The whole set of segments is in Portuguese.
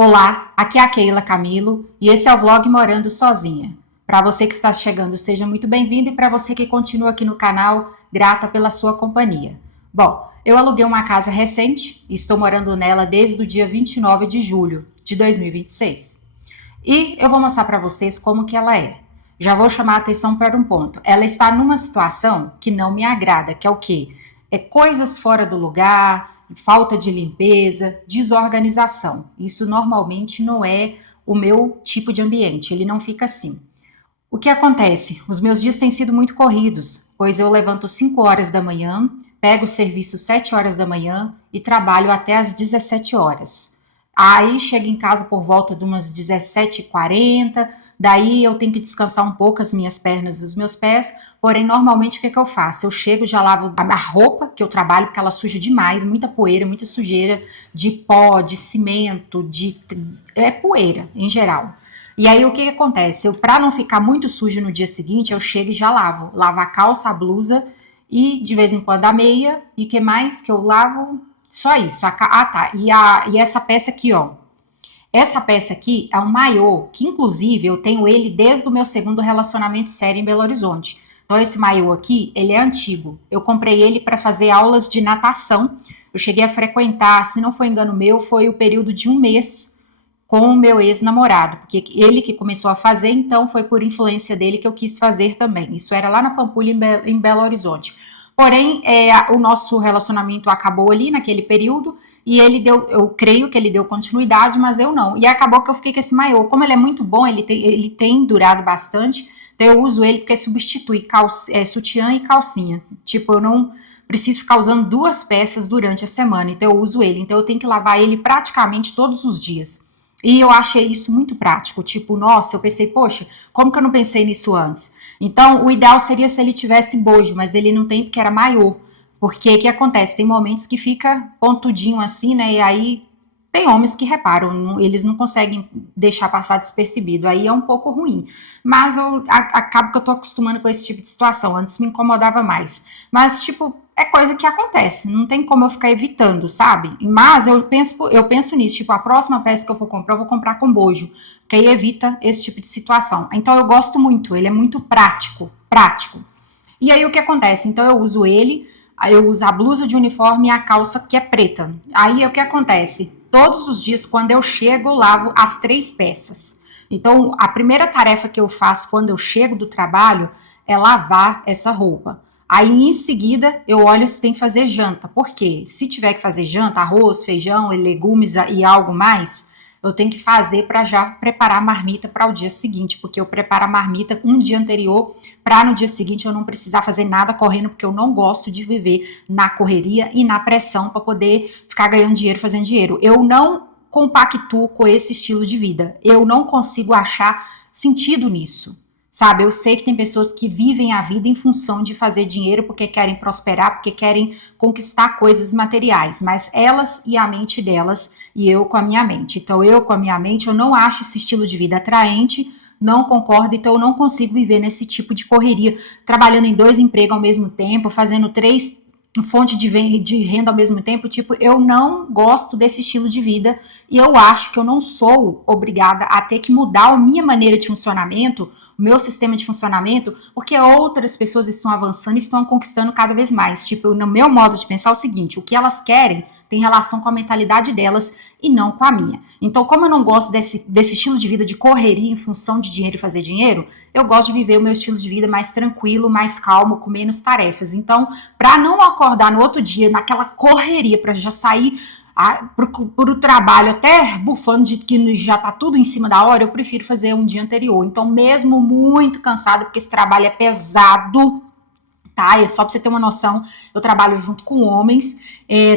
Olá, aqui é a Keila Camilo e esse é o vlog Morando Sozinha. Para você que está chegando, seja muito bem-vindo e para você que continua aqui no canal, grata pela sua companhia. Bom, eu aluguei uma casa recente e estou morando nela desde o dia 29 de julho de 2026. E eu vou mostrar para vocês como que ela é. Já vou chamar a atenção para um ponto. Ela está numa situação que não me agrada, que é o quê? É coisas fora do lugar, falta de limpeza, desorganização. Isso normalmente não é o meu tipo de ambiente, ele não fica assim. O que acontece? Os meus dias têm sido muito corridos, pois eu levanto 5 horas da manhã, pego o serviço 7 horas da manhã e trabalho até às 17 horas. Aí chego em casa por volta de umas 17h40, daí eu tenho que descansar um pouco as minhas pernas e os meus pés, porém normalmente o que eu faço? Eu chego, já lavo a roupa que eu trabalho, porque ela suja demais, muita poeira, muita sujeira de pó, de cimento, é poeira em geral. E aí o que que acontece? Eu, para não ficar muito sujo no dia seguinte, eu chego e já lavo. Lavo a calça, a blusa e de vez em quando a meia. E que mais que eu lavo? Só isso. Tá. E essa peça aqui, ó. Essa peça aqui é um maiô, que inclusive eu tenho ele desde o meu segundo relacionamento sério em Belo Horizonte. Então esse maiô aqui, ele é antigo. Eu comprei ele para fazer aulas de natação. Eu cheguei a frequentar, se não foi engano meu, foi o período de um mês com o meu ex-namorado, porque ele que começou a fazer, então foi por influência dele que eu quis fazer também. Isso era lá na Pampulha, em Belo Horizonte. Porém, o nosso relacionamento acabou ali naquele período e ele deu, eu creio que ele deu continuidade, mas eu não. E acabou que eu fiquei com esse maiô. Como ele é muito bom, ele tem durado bastante, então eu uso ele porque substitui sutiã e calcinha. Tipo, eu não preciso ficar usando duas peças durante a semana, então eu uso ele. Então eu tenho que lavar ele praticamente todos os dias. E eu achei isso muito prático, tipo, nossa, eu pensei, poxa, como que eu não pensei nisso antes? Então, o ideal seria se ele tivesse bojo, mas ele não tem porque era maiô. Porque o que acontece? Tem momentos que fica pontudinho assim, né? E aí tem homens que reparam, eles não conseguem deixar passar despercebido. Aí é um pouco ruim. Mas acabo que eu tô acostumando com esse tipo de situação. Antes me incomodava mais. Mas, tipo, é coisa que acontece. Não tem como eu ficar evitando, sabe? Mas eu penso nisso. Tipo, a próxima peça que eu for comprar, eu vou comprar com bojo. Que aí evita esse tipo de situação. Então eu gosto muito. Ele é muito prático. Prático. E aí o que acontece? Então eu uso ele, aí eu uso a blusa de uniforme e a calça que é preta. Aí o que acontece? Todos os dias, quando eu chego, eu lavo as três peças. Então, a primeira tarefa que eu faço quando eu chego do trabalho é lavar essa roupa. Aí, em seguida, eu olho se tem que fazer janta. Por quê? Se tiver que fazer janta, arroz, feijão, legumes e algo mais, eu tenho que fazer para já preparar a marmita para o dia seguinte, porque eu preparo a marmita um dia anterior para no dia seguinte eu não precisar fazer nada correndo, porque eu não gosto de viver na correria e na pressão para poder ficar ganhando dinheiro, fazendo dinheiro. Eu não compactuo com esse estilo de vida. Eu não consigo achar sentido nisso. Sabe, eu sei que tem pessoas que vivem a vida em função de fazer dinheiro porque querem prosperar, porque querem conquistar coisas materiais, mas elas e a mente delas e eu com a minha mente. Então, eu com a minha mente, eu não acho esse estilo de vida atraente, não concordo, então eu não consigo viver nesse tipo de correria, trabalhando em dois empregos ao mesmo tempo, fazendo três fontes de renda ao mesmo tempo. Tipo, eu não gosto desse estilo de vida e eu acho que eu não sou obrigada a ter que mudar a minha maneira de funcionamento, o meu sistema de funcionamento, porque outras pessoas estão avançando e estão conquistando cada vez mais. Tipo, no meu modo de pensar é o seguinte, o que elas querem tem relação com a mentalidade delas e não com a minha. Então, como eu não gosto desse estilo de vida de correria em função de dinheiro e fazer dinheiro, eu gosto de viver o meu estilo de vida mais tranquilo, mais calmo, com menos tarefas. Então, para não acordar no outro dia naquela correria, para já sair por o trabalho até bufando de que já tá tudo em cima da hora, eu prefiro fazer um dia anterior. Então, mesmo muito cansado, porque esse trabalho é pesado, tá? É só pra você ter uma noção, eu trabalho junto com homens,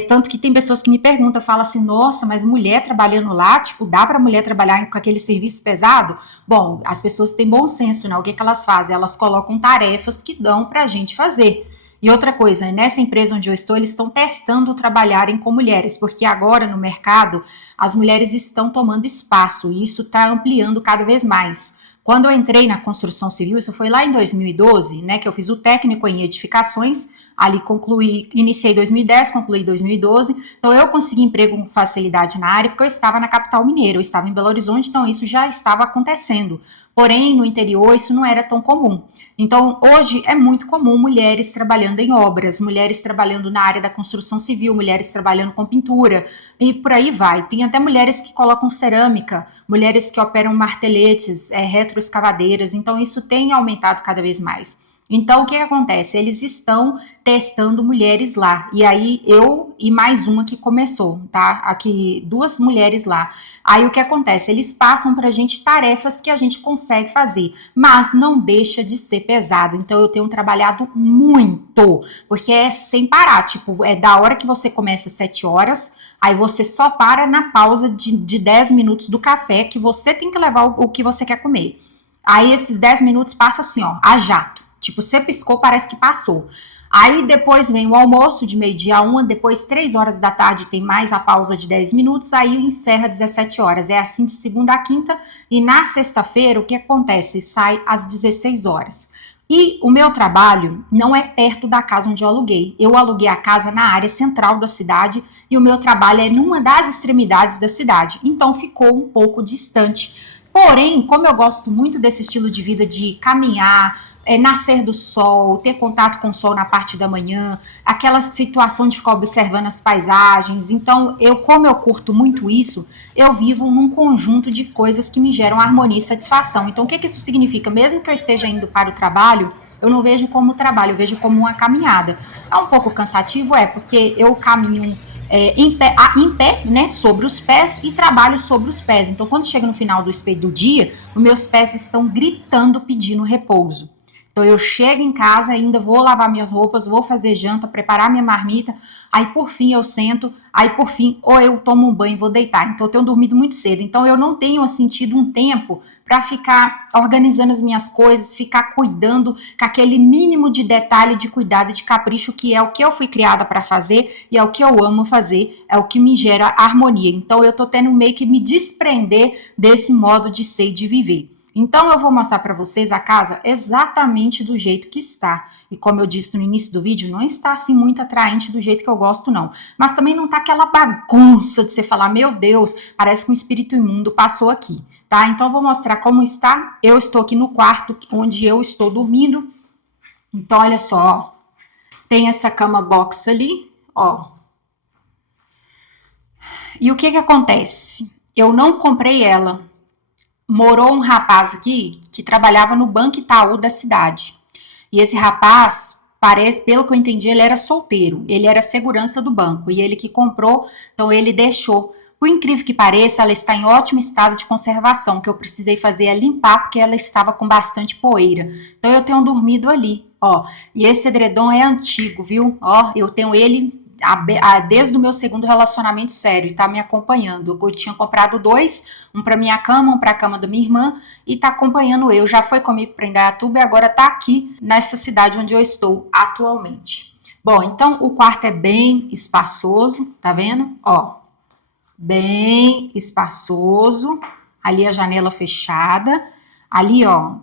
tanto que tem pessoas que me perguntam, falam assim, nossa, mas mulher trabalhando lá, tipo, dá pra mulher trabalhar com aquele serviço pesado? Bom, as pessoas têm bom senso, né? O que elas fazem? Elas colocam tarefas que dão pra gente fazer. E outra coisa, nessa empresa onde eu estou, eles estão testando trabalharem com mulheres, porque agora no mercado as mulheres estão tomando espaço e isso está ampliando cada vez mais. Quando eu entrei na construção civil, isso foi lá em 2012, né, que eu fiz o técnico em edificações, ali concluí, iniciei em 2010, concluí em 2012, então eu consegui emprego com facilidade na área porque eu estava na capital mineira, eu estava em Belo Horizonte, então isso já estava acontecendo. Porém, no interior isso não era tão comum. Então, hoje é muito comum mulheres trabalhando em obras, mulheres trabalhando na área da construção civil, mulheres trabalhando com pintura, e por aí vai. Tem até mulheres que colocam cerâmica, mulheres que operam marteletes, retroescavadeiras, então isso tem aumentado cada vez mais. Então, o que acontece? Eles estão testando mulheres lá. E aí, eu e mais uma que começou, tá? Aqui, duas mulheres lá. Aí, o que acontece? Eles passam pra gente tarefas que a gente consegue fazer, mas não deixa de ser pesado. Então, eu tenho trabalhado muito, porque é sem parar. Tipo, é da hora que você começa às 7 horas, aí você só para na pausa de 10 minutos do café, que você tem que levar o que você quer comer. Aí, esses 10 minutos passa assim, ó, a jato. Tipo, você piscou, parece que passou. Aí depois vem o almoço de meio-dia a 1, depois 3 horas da tarde tem mais a pausa de 10 minutos, aí encerra 17 horas. É assim de segunda a quinta, e na sexta-feira o que acontece? Sai às 16 horas. E o meu trabalho não é perto da casa onde eu aluguei. Eu aluguei a casa na área central da cidade e o meu trabalho é numa das extremidades da cidade. Então ficou um pouco distante. Porém, como eu gosto muito desse estilo de vida de caminhar, nascer do sol, ter contato com o sol na parte da manhã, aquela situação de ficar observando as paisagens. Então, como eu curto muito isso, eu vivo num conjunto de coisas que me geram harmonia e satisfação. Então, o que isso significa? Mesmo que eu esteja indo para o trabalho, eu não vejo como trabalho, eu vejo como uma caminhada. É um pouco cansativo, porque eu caminho em pé, né, sobre os pés e trabalho sobre os pés. Então, quando chega no final do dia, os meus pés estão gritando pedindo repouso. Então eu chego em casa, ainda vou lavar minhas roupas, vou fazer janta, preparar minha marmita, aí por fim eu sento, aí por fim ou eu tomo um banho e vou deitar. Então eu tenho dormido muito cedo, então eu não tenho sentido um tempo para ficar organizando as minhas coisas, ficar cuidando com aquele mínimo de detalhe, de cuidado, de capricho, que é o que eu fui criada para fazer e é o que eu amo fazer, é o que me gera harmonia. Então eu tô tendo meio que me desprender desse modo de ser e de viver. Então eu vou mostrar para vocês a casa exatamente do jeito que está. E como eu disse no início do vídeo, não está assim muito atraente do jeito que eu gosto não. Mas também não tá aquela bagunça de você falar, meu Deus, parece que um espírito imundo passou aqui, tá? Então eu vou mostrar como está. Eu estou aqui no quarto onde eu estou dormindo. Então olha só, ó. Tem essa cama box ali, ó. E o que acontece? Eu não comprei ela. Morou um rapaz aqui que trabalhava no Banco Itaú da cidade. E esse rapaz, parece, pelo que eu entendi, ele era solteiro. Ele era segurança do banco. E ele que comprou, então ele deixou. Por incrível que pareça, ela está em ótimo estado de conservação. O que eu precisei fazer é limpar, porque ela estava com bastante poeira. Então eu tenho dormido ali, ó. E esse edredom é antigo, viu? Ó, eu tenho ele desde o meu segundo relacionamento sério e tá me acompanhando. Eu tinha comprado 2, um para minha cama, um para a cama da minha irmã, e tá acompanhando eu. Já foi comigo para Indaiatuba e agora tá aqui nessa cidade onde eu estou atualmente. Bom, então o quarto é bem espaçoso, tá vendo? Ó, bem espaçoso. Ali a janela fechada. Ali, ó,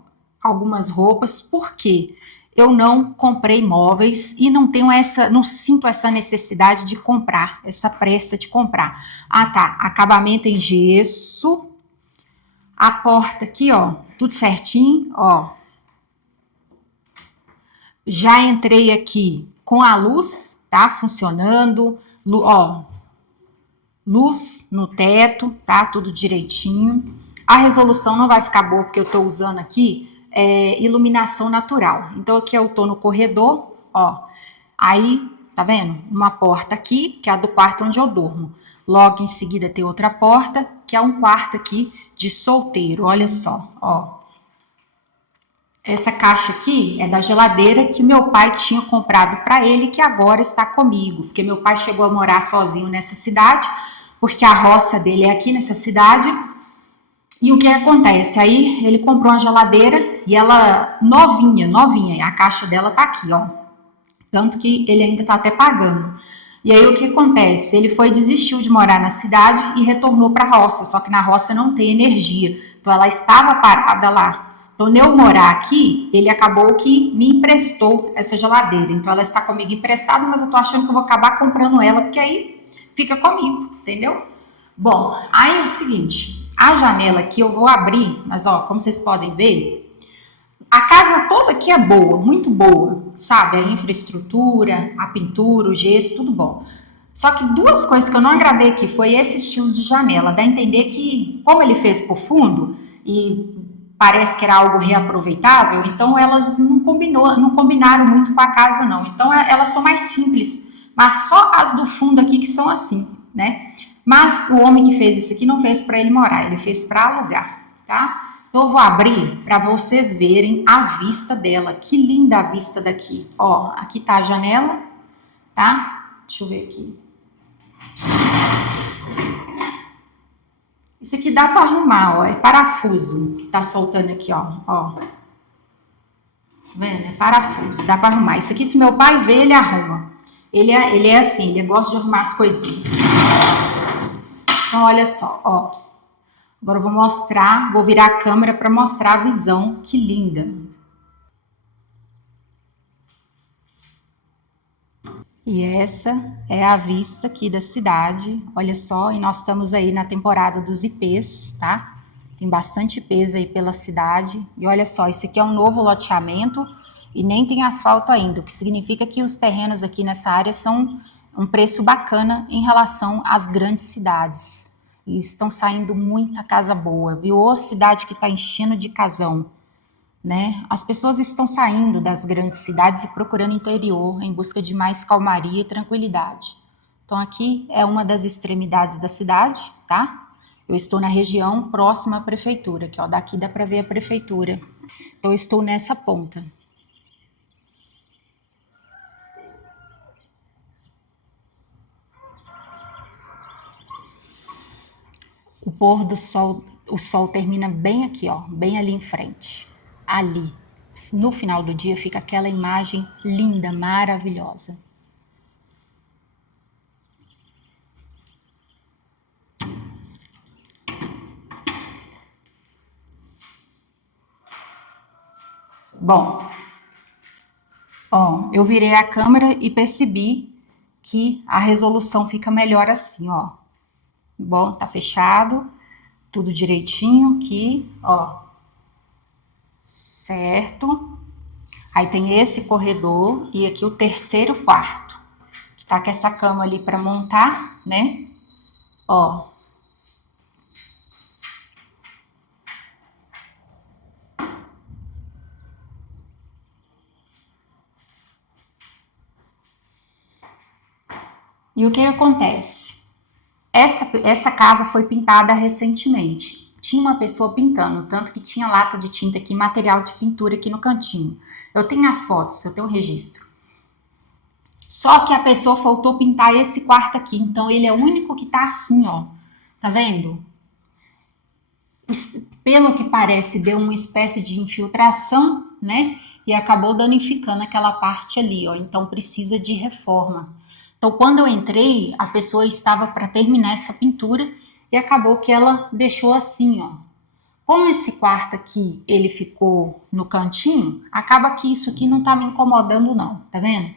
algumas roupas. Por quê? Eu não comprei móveis e não sinto essa necessidade de comprar, essa pressa de comprar. Ah, tá, acabamento em gesso, a porta aqui, ó, tudo certinho, ó. Já entrei aqui com a luz, tá, funcionando, ó, luz no teto, tá, tudo direitinho. A resolução não vai ficar boa porque eu tô usando aqui iluminação natural. Então aqui eu tô no corredor, ó. Aí, tá vendo? Uma porta aqui, que é a do quarto onde eu durmo. Logo em seguida tem outra porta, que é um quarto aqui de solteiro. Olha só, ó. Essa caixa aqui é da geladeira que meu pai tinha comprado para ele, que agora está comigo. Porque meu pai chegou a morar sozinho nessa cidade, porque a roça dele é aqui nessa cidade. E o que acontece? Aí ele comprou uma geladeira e ela novinha, e a caixa dela tá aqui, ó. Tanto que ele ainda tá até pagando. E aí o que acontece? Ele desistiu de morar na cidade e retornou para a roça, só que na roça não tem energia. Então ela estava parada lá. Então, eu morar aqui, ele acabou que me emprestou essa geladeira. Então, ela está comigo emprestada, mas eu tô achando que eu vou acabar comprando ela, porque aí fica comigo, entendeu? Bom, aí é o seguinte, a janela aqui eu vou abrir, mas ó, como vocês podem ver, a casa toda aqui é boa, muito boa, sabe? A infraestrutura, a pintura, o gesso, tudo bom. Só que duas coisas que eu não agradei aqui foi esse estilo de janela. Dá a entender que, como ele fez por fundo e parece que era algo reaproveitável, então elas não combinaram muito com a casa, não. Então elas são mais simples, mas só as do fundo aqui que são assim, né? Mas o homem que fez isso aqui não fez para ele morar, ele fez para alugar, tá? Então eu vou abrir para vocês verem a vista dela. Que linda a vista daqui. Ó, aqui tá a janela, tá? Deixa eu ver aqui. Isso aqui dá para arrumar, ó. É parafuso que tá soltando aqui, ó. Tá vendo? É parafuso, dá para arrumar. Isso aqui, se meu pai ver, ele arruma. Ele é assim, ele gosta de arrumar as coisinhas. Então, olha só, ó. Agora eu vou mostrar, vou virar a câmera para mostrar a visão. Que linda. E essa é a vista aqui da cidade. Olha só, e nós estamos aí na temporada dos ipês, tá? Tem bastante ipês aí pela cidade. E olha só, esse aqui é um novo loteamento e nem tem asfalto ainda, o que significa que os terrenos aqui nessa área são um preço bacana em relação às grandes cidades. E estão saindo muita casa boa, viu? Ô, cidade que está enchendo de casão, né? As pessoas estão saindo das grandes cidades e procurando interior em busca de mais calmaria e tranquilidade. Então aqui é uma das extremidades da cidade, tá? Eu estou na região próxima à prefeitura, que ó, daqui dá para ver a prefeitura. Então eu estou nessa ponta. O pôr do sol, o sol termina bem aqui, ó, bem ali em frente. Ali, no final do dia, fica aquela imagem linda, maravilhosa. Bom, ó, eu virei a câmera e percebi que a resolução fica melhor assim, ó. Bom, tá fechado, tudo direitinho aqui, ó. Certo? Aí tem esse corredor e aqui o terceiro quarto, que tá com essa cama ali para montar, né? Ó. E o que acontece? Essa casa foi pintada recentemente. Tinha uma pessoa pintando, tanto que tinha lata de tinta aqui, material de pintura aqui no cantinho. Eu tenho as fotos, eu tenho o registro. Só que a pessoa faltou pintar esse quarto aqui, então ele é o único que tá assim, ó. Tá vendo? Pelo que parece, deu uma espécie de infiltração, né? E acabou danificando aquela parte ali, ó. Então precisa de reforma. Então, quando eu entrei, a pessoa estava para terminar essa pintura e acabou que ela deixou assim, ó. Como esse quarto aqui, ele ficou no cantinho, acaba que isso aqui não tá me incomodando não, tá vendo?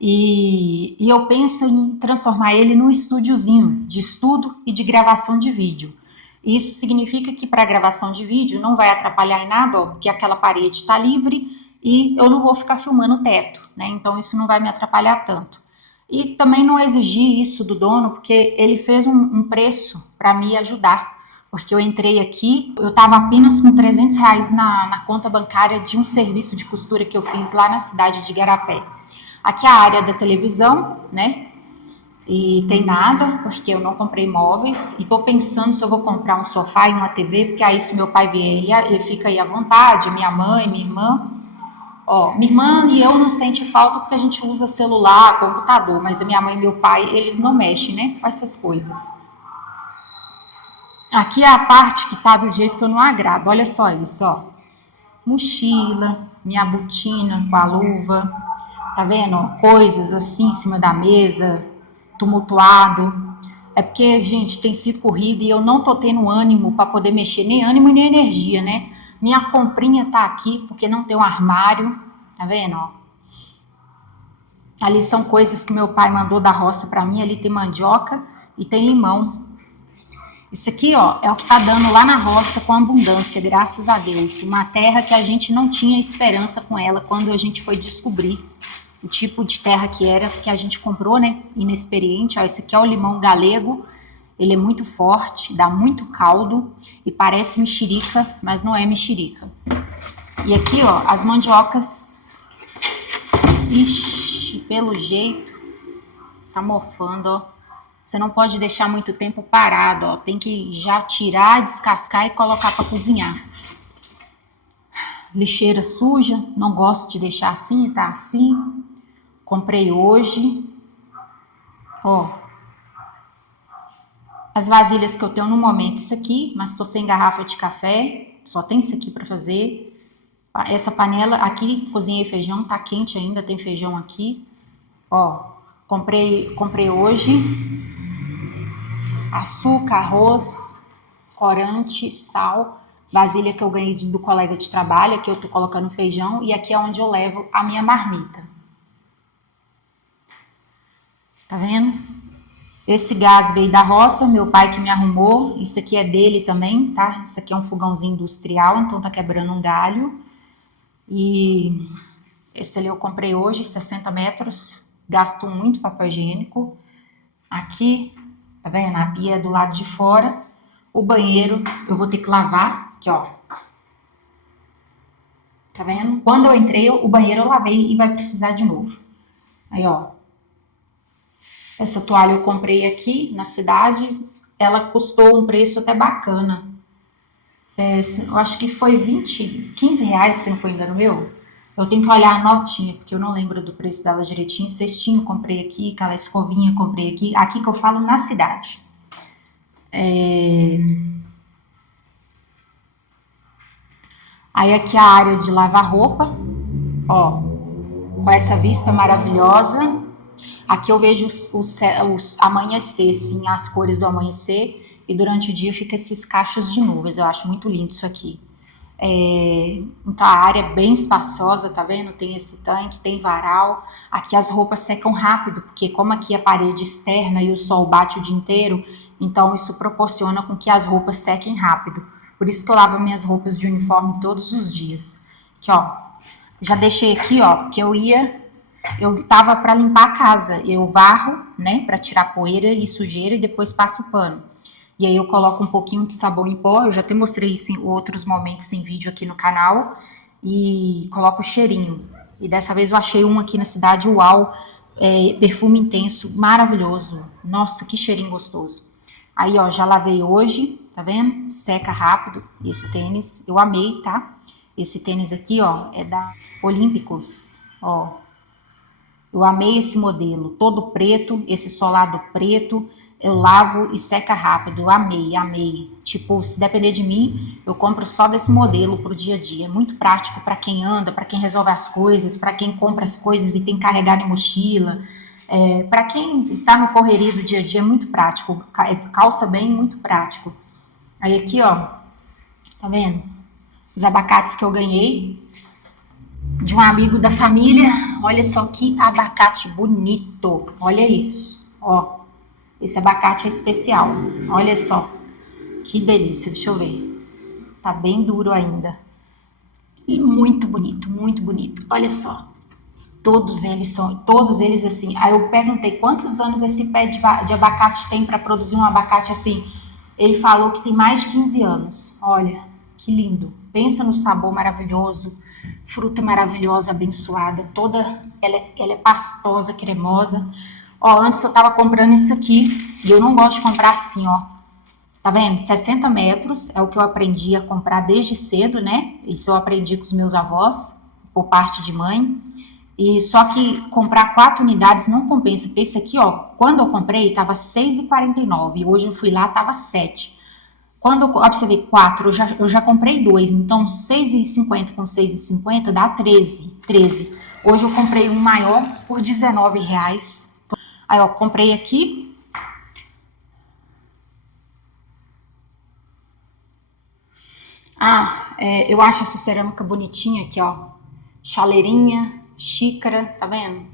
E eu penso em transformar ele num estúdiozinho de estudo e de gravação de vídeo. Isso significa que para gravação de vídeo não vai atrapalhar em nada, ó, porque aquela parede está livre e eu não vou ficar filmando o teto, né? Então isso não vai me atrapalhar tanto. E também não exigir isso do dono, porque ele fez um preço para me ajudar. Porque eu entrei aqui, eu estava apenas com R$ 300 na conta bancária de um serviço de costura que eu fiz lá na cidade de Igarapé. Aqui é a área da televisão, né? E tem nada, porque eu não comprei móveis. E tô pensando se eu vou comprar um sofá e uma TV, porque aí se meu pai vier, ele fica aí à vontade, minha mãe, minha irmã. Ó, minha irmã e eu não sente falta porque a gente usa celular, computador, mas a minha mãe e meu pai, eles não mexem, né, com essas coisas. Aqui é a parte que tá do jeito que eu não agrado. Olha só isso, ó. Mochila, minha botina com a luva, tá vendo? Coisas assim em cima da mesa, tumultuado. É porque, gente, tem sido corrida e eu não tô tendo ânimo para poder mexer, nem ânimo nem energia, né? Minha comprinha tá aqui, porque não tem um armário, tá vendo, ó? Ali são coisas que meu pai mandou da roça pra mim, ali tem mandioca e tem limão. Isso aqui, ó, é o que tá dando lá na roça com abundância, graças a Deus. Uma terra que a gente não tinha esperança com ela quando a gente foi descobrir o tipo de terra que era, que a gente comprou, né, inexperiente. Ó, esse aqui é o limão galego, ele é muito forte, dá muito caldo e parece mexerica, mas não é mexerica. E aqui, ó, as mandiocas, ixi, pelo jeito, tá mofando, ó. Você não pode deixar muito tempo parado, ó. Tem que já tirar, descascar e colocar para cozinhar. Lixeira suja, não gosto de deixar assim, tá assim. Comprei hoje. Ó. As vasilhas que eu tenho no momento, isso aqui, mas tô sem garrafa de café. Só tem isso aqui para fazer. Essa panela aqui, cozinhei feijão, tá quente ainda, tem feijão aqui. Ó, comprei hoje açúcar, arroz, corante, sal, vasilha que eu ganhei do colega de trabalho, aqui eu tô colocando feijão e aqui é onde eu levo a minha marmita. Tá vendo? Esse gás veio da roça, meu pai que me arrumou, isso aqui é dele também, tá? Isso aqui é um fogãozinho industrial, então tá quebrando um galho. E esse ali eu comprei hoje, 60 metros, gasto muito papel higiênico. Aqui, tá vendo? A pia é do lado de fora. O banheiro eu vou ter que lavar, aqui ó. Tá vendo? Quando eu entrei, o banheiro eu lavei e vai precisar de novo. Aí ó. Essa toalha eu comprei aqui na cidade. Ela custou um preço até bacana. Eu acho que foi 15 reais, se não for engano meu. Eu tenho que olhar a notinha, porque eu não lembro do preço dela direitinho. Cestinho comprei aqui, aquela escovinha comprei aqui. Aqui que eu falo na cidade. Aí aqui a área de lavar roupa, ó, com essa vista maravilhosa. Aqui eu vejo os amanhecer, assim, as cores do amanhecer, e durante o dia fica esses cachos de nuvens. Eu acho muito lindo isso aqui. Então a área é bem espaçosa, tá vendo? Tem esse tanque, tem varal. Aqui as roupas secam rápido, porque como aqui é parede externa e o sol bate o dia inteiro, então isso proporciona com que as roupas sequem rápido. Por isso que eu lavo minhas roupas de uniforme todos os dias. Aqui, ó. Já deixei aqui, ó, porque eu tava para limpar a casa. Eu varro, né, para tirar poeira e sujeira e depois passo o pano. E aí eu coloco um pouquinho de sabão em pó, eu já até mostrei isso em outros momentos em vídeo aqui no canal, e coloco o cheirinho. E dessa vez eu achei um aqui na cidade, uau, perfume intenso, maravilhoso. Nossa, que cheirinho gostoso. Aí, ó, já lavei hoje, tá vendo? Seca rápido esse tênis, eu amei, tá? Esse tênis aqui, ó, é da Olímpicos, ó. Eu amei esse modelo, todo preto, esse solado preto, eu lavo e seca rápido, eu amei, amei. Tipo, se depender de mim, eu compro só desse modelo pro dia a dia. Muito prático para quem anda, para quem resolve as coisas, para quem compra as coisas e tem que carregar em mochila. Para quem tá no correria do dia a dia, é muito prático. Calça bem, muito prático. Aí aqui, ó, tá vendo? Os abacates que eu ganhei de um amigo da família. Olha só que abacate bonito. Olha isso, ó. Esse abacate é especial. Olha só. Que delícia. Deixa eu ver. Tá bem duro ainda. E muito bonito, muito bonito. Olha só. Todos eles assim. Aí eu perguntei quantos anos esse pé de abacate tem para produzir um abacate assim. Ele falou que tem mais de 15 anos. Olha, que lindo. Pensa no sabor maravilhoso, fruta maravilhosa, abençoada, toda, ela é pastosa, cremosa. Ó, antes eu tava comprando isso aqui, e eu não gosto de comprar assim, ó. Tá vendo? 60 metros é o que eu aprendi a comprar desde cedo, né? Isso eu aprendi com os meus avós, por parte de mãe. E só que comprar 4 unidades não compensa, porque esse aqui, ó, quando eu comprei, tava 6,49 e hoje eu fui lá, tava 7. Quando ó, pra você ver, 4, eu já comprei 2, então 6,50 com 6,50 dá 13. Hoje eu comprei um maior por R$ 19. Aí, ó, comprei aqui. Ah, Eu acho essa cerâmica bonitinha aqui, ó. Chaleirinha, xícara, tá vendo?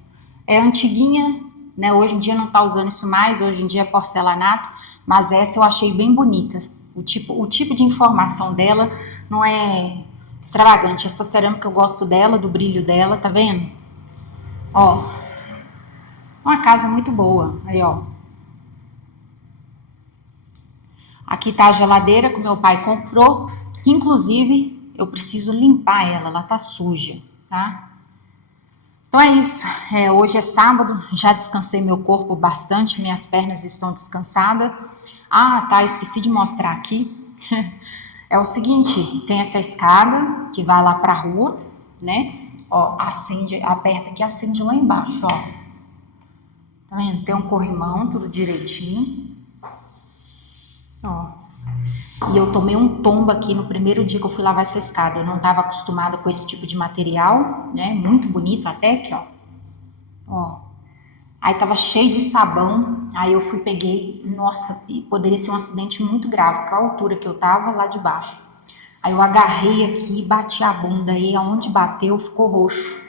É antiguinha, né? Hoje em dia não tá usando isso mais, hoje em dia é porcelanato, mas essa eu achei bem bonita. O tipo de informação dela não é extravagante. Essa cerâmica eu gosto dela, do brilho dela, tá vendo? Ó, uma casa muito boa. Aí, ó. Aqui tá a geladeira que o meu pai comprou, que inclusive eu preciso limpar ela tá suja, tá? Então é isso. Hoje é sábado, já descansei meu corpo bastante, minhas pernas estão descansadas. Ah, tá, esqueci de mostrar aqui. É o seguinte, tem essa escada que vai lá pra rua, né? Ó, acende, aperta aqui, acende lá embaixo, ó. Tá vendo? Tem um corrimão, tudo direitinho. Ó. E eu tomei um tombo aqui no primeiro dia que eu fui lavar essa escada. Eu não estava acostumada com esse tipo de material, né? Muito bonito até aqui, ó. Ó. Aí tava cheio de sabão. Aí eu fui, peguei. Nossa, poderia ser um acidente muito grave, porque a altura que eu tava lá de baixo. Aí eu agarrei aqui, bati a bunda aí, aonde bateu ficou roxo.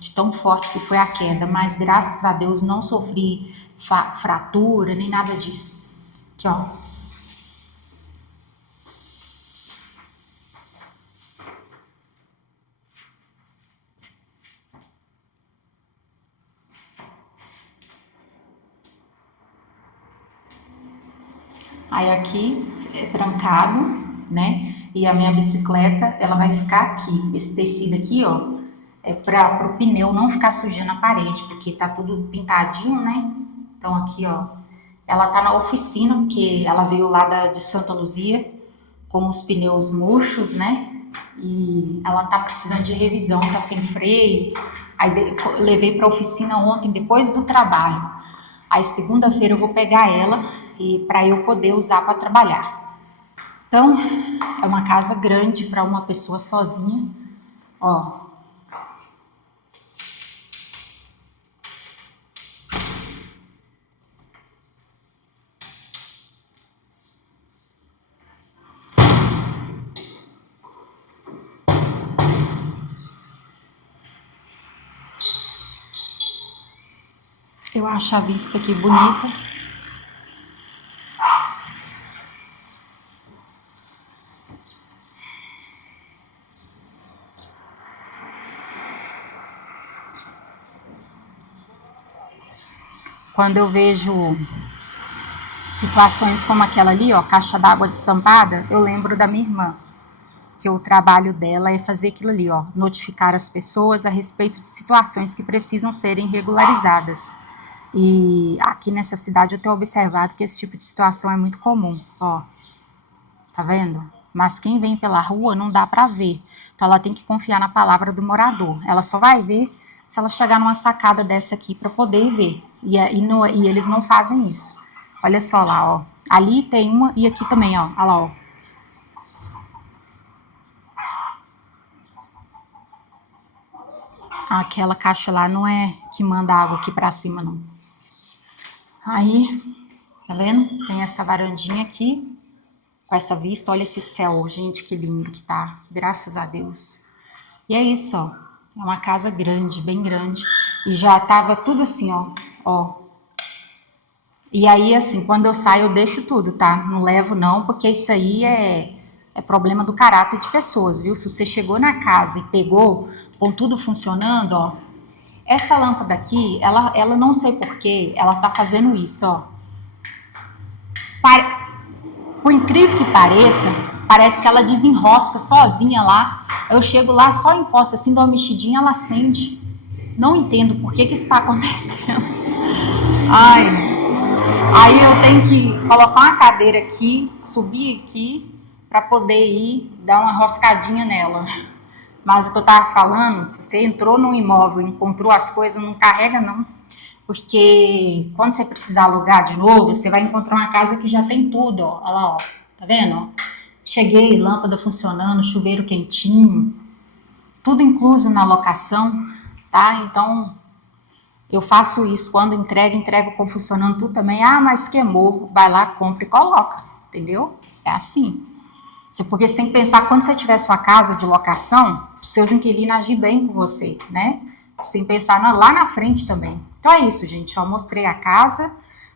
De tão forte que foi a queda. Mas graças a Deus não sofri fratura nem nada disso. Aqui, ó. Aí aqui é trancado, né? E a minha bicicleta, ela vai ficar aqui. Esse tecido aqui, ó, é para o pneu não ficar sujando a parede, porque tá tudo pintadinho, né? Então aqui, ó, ela tá na oficina, porque ela veio lá de Santa Luzia com os pneus murchos, né? E ela tá precisando de revisão, tá sem freio. Aí levei para a oficina ontem, depois do trabalho. Aí segunda-feira eu vou pegar ela e para eu poder usar para trabalhar. Então, é uma casa grande para uma pessoa sozinha. Ó. Eu acho a vista aqui bonita. Quando eu vejo situações como aquela ali, ó, caixa d'água destampada, eu lembro da minha irmã, que o trabalho dela é fazer aquilo ali, ó, notificar as pessoas a respeito de situações que precisam serem regularizadas. E aqui nessa cidade eu tenho observado que esse tipo de situação é muito comum, ó, tá vendo? Mas quem vem pela rua não dá para ver, então ela tem que confiar na palavra do morador. Ela só vai ver se ela chegar numa sacada dessa aqui para poder ver. E eles não fazem isso. Olha só lá, ó. Ali tem uma e aqui também, ó. Olha lá, ó. Aquela caixa lá não é que manda água aqui para cima, não. Aí, tá vendo? Tem essa varandinha aqui, com essa vista. Olha esse céu, gente, que lindo que tá. Graças a Deus. E é isso, ó. É uma casa grande, bem grande. E já tava tudo assim, ó. Ó. E aí, assim, quando eu saio, eu deixo tudo, tá? Não levo, não, porque isso aí é problema do caráter de pessoas, viu? Se você chegou na casa e pegou com tudo funcionando, ó. Essa lâmpada aqui, ela não sei porquê, ela tá fazendo isso, ó. Por incrível que pareça, parece que ela desenrosca sozinha lá. Eu chego lá, só encosta assim, dou uma mexidinha, ela acende. Não entendo por que isso está acontecendo. Ai, aí eu tenho que colocar uma cadeira aqui, subir aqui, para poder ir dar uma roscadinha nela. Mas o que eu tava falando, se você entrou num imóvel e encontrou as coisas, não carrega não. Porque quando você precisar alugar de novo, você vai encontrar uma casa que já tem tudo, ó. Olha lá, ó. Tá vendo? Cheguei, lâmpada funcionando, chuveiro quentinho, tudo incluso na locação, tá? Então, eu faço isso. Quando entrego com funcionando tudo também. Ah, mas queimou. Vai lá, compra e coloca, entendeu? É assim. Porque você tem que pensar, quando você tiver sua casa de locação, os seus inquilinos agir bem com você, né? Você tem que pensar lá na frente também. Então é isso, gente. Ó, mostrei a casa.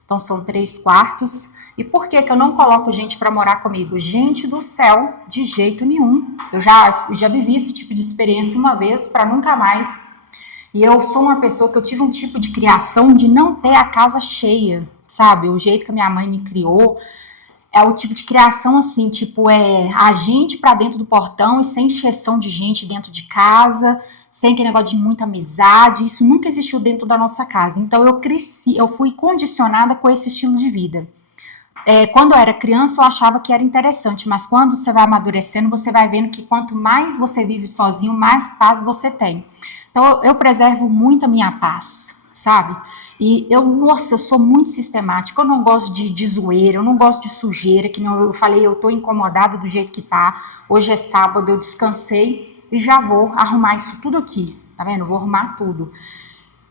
Então são 3 quartos. E por que eu não coloco gente para morar comigo? Gente do céu, de jeito nenhum. Eu já vivi esse tipo de experiência uma vez para nunca mais. E eu sou uma pessoa que eu tive um tipo de criação de não ter a casa cheia, sabe? O jeito que a minha mãe me criou é o tipo de criação assim, tipo, a gente para dentro do portão e sem encheção de gente dentro de casa, sem aquele negócio de muita amizade. Isso nunca existiu dentro da nossa casa. Então eu cresci, eu fui condicionada com esse estilo de vida. Quando eu era criança, eu achava que era interessante, mas quando você vai amadurecendo, você vai vendo que quanto mais você vive sozinho, mais paz você tem. Então, eu preservo muito a minha paz, sabe? E nossa, eu sou muito sistemática, eu não gosto de zoeira, eu não gosto de sujeira, que não, eu falei, eu tô incomodada do jeito que tá. Hoje é sábado, eu descansei e já vou arrumar isso tudo aqui, tá vendo? Eu vou arrumar tudo.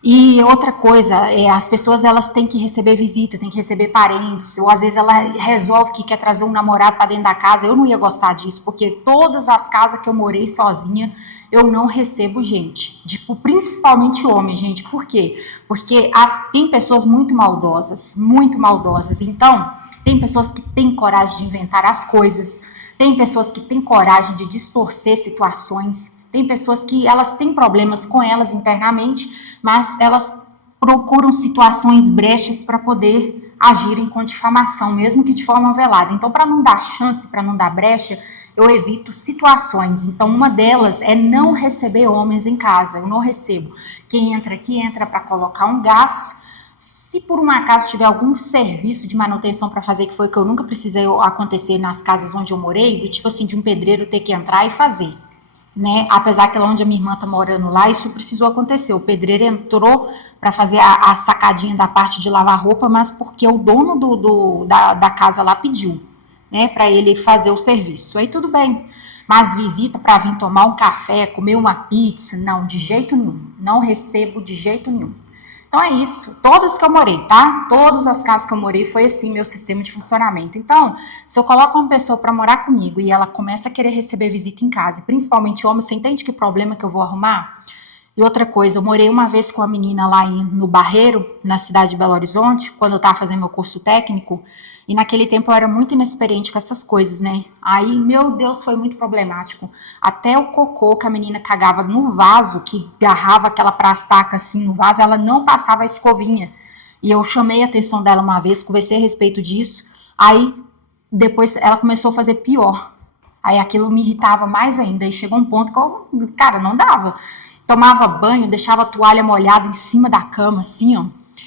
E outra coisa, as pessoas elas têm que receber visita, têm que receber parentes, ou às vezes ela resolve que quer trazer um namorado para dentro da casa. Eu não ia gostar disso, porque todas as casas que eu morei sozinha, eu não recebo gente. Tipo, principalmente homem, gente. Por quê? Porque tem pessoas muito maldosas, muito maldosas. Então, tem pessoas que têm coragem de inventar as coisas, tem pessoas que têm coragem de distorcer situações, tem pessoas que elas têm problemas com elas internamente, mas elas procuram situações brechas para poder agirem com difamação, mesmo que de forma velada. Então, para não dar chance, para não dar brecha, eu evito situações. Então, uma delas é não receber homens em casa. Eu não recebo. Quem entra aqui entra para colocar um gás. Se por um acaso tiver algum serviço de manutenção para fazer, que foi que eu nunca precisei acontecer nas casas onde eu morei, do tipo assim, de um pedreiro ter que entrar e fazer, né? Apesar que lá onde a minha irmã tá morando lá, isso precisou acontecer. O pedreiro entrou para fazer a sacadinha da parte de lavar roupa, mas porque o dono da casa lá pediu, né, para ele fazer o serviço. Aí tudo bem. Mas visita para vir tomar um café, comer uma pizza, não, de jeito nenhum. Não recebo de jeito nenhum. Então é isso, todas que eu morei, tá? Todas as casas que eu morei foi assim meu sistema de funcionamento. Então, se eu coloco uma pessoa para morar comigo e ela começa a querer receber visita em casa, e principalmente homem, você entende que problema que eu vou arrumar? E outra coisa, eu morei uma vez com uma menina lá no Barreiro, na cidade de Belo Horizonte, quando eu estava fazendo meu curso técnico, e naquele tempo eu era muito inexperiente com essas coisas, né? Aí, meu Deus, foi muito problemático. Até o cocô que a menina cagava no vaso, que agarrava aquela prastaca assim no vaso, ela não passava a escovinha. E eu chamei a atenção dela uma vez, conversei a respeito disso, aí depois ela começou a fazer pior. Aí aquilo me irritava mais ainda, e chegou um ponto que eu, cara, não dava. Tomava banho, deixava a toalha molhada em cima da cama, assim, ó.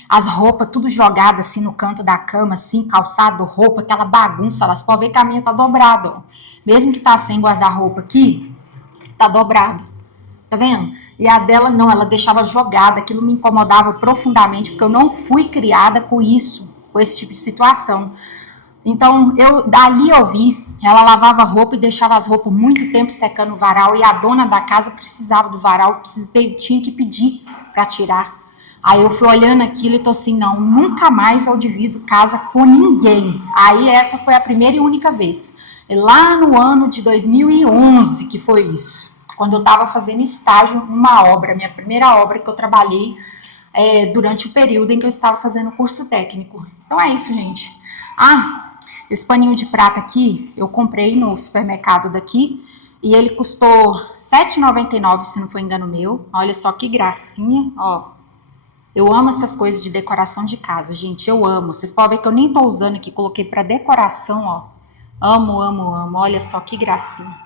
As roupas tudo jogadas assim no canto da cama, assim, calçado, roupa, aquela bagunça. Elas podem ver que a minha tá dobrada, ó. Mesmo que tá sem guarda-roupa aqui, tá dobrado. Tá vendo? E a dela não, ela deixava jogada. Aquilo me incomodava profundamente, porque eu não fui criada com isso, com esse tipo de situação. Então, dali eu vi, ela lavava roupa e deixava as roupas muito tempo secando no varal, e a dona da casa precisava do varal, tinha que pedir para tirar. Aí eu fui olhando aquilo e tô assim, não, nunca mais eu divido casa com ninguém. Aí essa foi a primeira e única vez. E lá no ano de 2011 que foi isso, quando eu estava fazendo estágio numa obra, minha primeira obra que eu trabalhei durante o período em que eu estava fazendo o curso técnico. Então é isso, gente. Esse paninho de prata aqui, eu comprei no supermercado daqui, e ele custou R$ 7,99, se não for engano meu. Olha só que gracinha, ó. Eu amo essas coisas de decoração de casa, gente, eu amo. Vocês podem ver que eu nem tô usando aqui, coloquei para decoração, ó. Amo, amo, amo. Olha só que gracinha.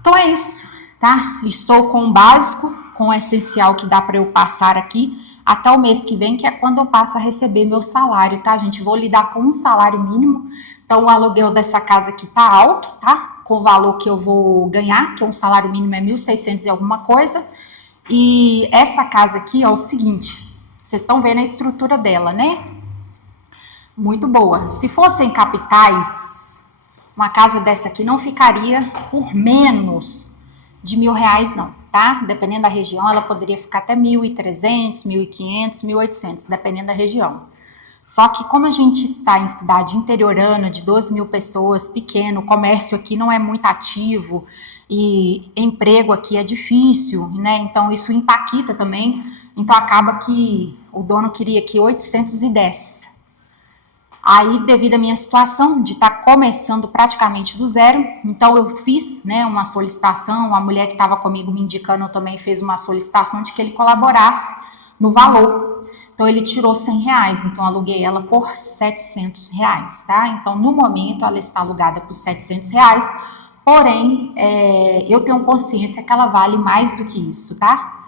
Então é isso, tá? Estou com o básico, com o essencial que dá para eu passar aqui até o mês que vem, que é quando eu passo a receber meu salário, tá, gente? Vou lidar com um salário mínimo. Então, o aluguel dessa casa aqui tá alto, tá? Com o valor que eu vou ganhar, que é um salário mínimo é 1.600 e alguma coisa. E essa casa aqui é o seguinte, vocês estão vendo a estrutura dela, né? Muito boa. Se fossem capitais, uma casa dessa aqui não ficaria por menos de R$ 1.000, não, tá? Dependendo da região, ela poderia ficar até 1.300, 1.500, 1.800, dependendo da região. Só que como a gente está em cidade interiorana de 12 mil pessoas, pequeno, o comércio aqui não é muito ativo e emprego aqui é difícil, né? Então isso impacta também. Então acaba que o dono queria aqui 810. Aí, devido à minha situação de estar começando praticamente do zero, então eu fiz, né, uma solicitação, a mulher que estava comigo me indicando também fez uma solicitação de que ele colaborasse no valor. Então ele tirou R$ 100, então eu aluguei ela por R$ 700, tá? Então no momento ela está alugada por R$ 700, porém eu tenho consciência que ela vale mais do que isso, tá?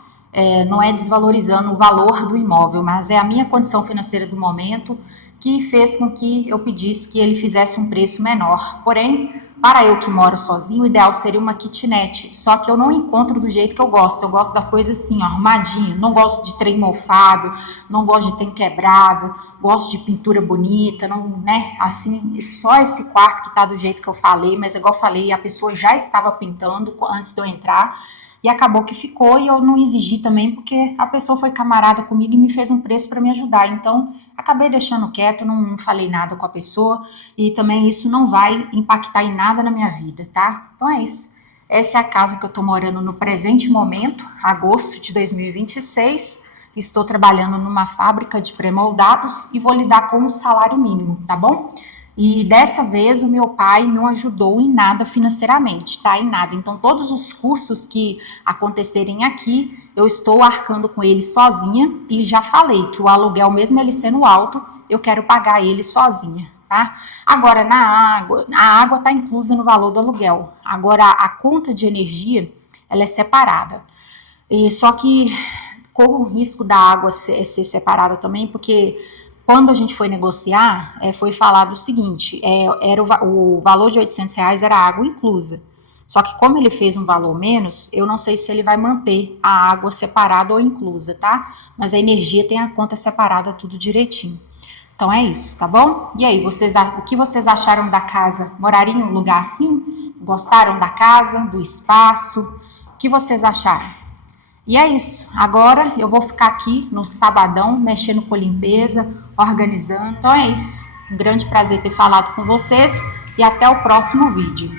Não é desvalorizando o valor do imóvel, mas é a minha condição financeira do momento que fez com que eu pedisse que ele fizesse um preço menor. Porém, para eu que moro sozinho, o ideal seria uma kitnet, só que eu não encontro do jeito que eu gosto das coisas assim, ó, arrumadinho, não gosto de trem mofado, não gosto de trem quebrado, gosto de pintura bonita, não, né, assim, só esse quarto que tá do jeito que eu falei, mas igual eu falei, a pessoa já estava pintando antes de eu entrar, e acabou que ficou e eu não exigi também, porque a pessoa foi camarada comigo e me fez um preço para me ajudar. Então, acabei deixando quieto, não falei nada com a pessoa e também isso não vai impactar em nada na minha vida, tá? Então é isso. Essa é a casa que eu tô morando no presente momento, agosto de 2026. Estou trabalhando numa fábrica de pré-moldados e vou lidar com o salário mínimo, tá bom? E dessa vez o meu pai não ajudou em nada financeiramente, tá? Em nada. Então, todos os custos que acontecerem aqui, eu estou arcando com ele sozinha e já falei que o aluguel, mesmo ele sendo alto, eu quero pagar ele sozinha, tá? Agora, a água está inclusa no valor do aluguel. Agora, a conta de energia, ela é separada. E só que corro o risco da água ser separada também, porque quando a gente foi negociar, foi falado o seguinte, era o valor de R$ 800 era água inclusa. Só que como ele fez um valor menos, eu não sei se ele vai manter a água separada ou inclusa, tá? Mas a energia tem a conta separada, tudo direitinho. Então é isso, tá bom? E aí, o que vocês acharam da casa? Morariam em um lugar assim? Gostaram da casa, do espaço? O que vocês acharam? E é isso. Agora eu vou ficar aqui no sabadão, mexendo com limpeza, organizando. Então é isso. Um grande prazer ter falado com vocês e até o próximo vídeo.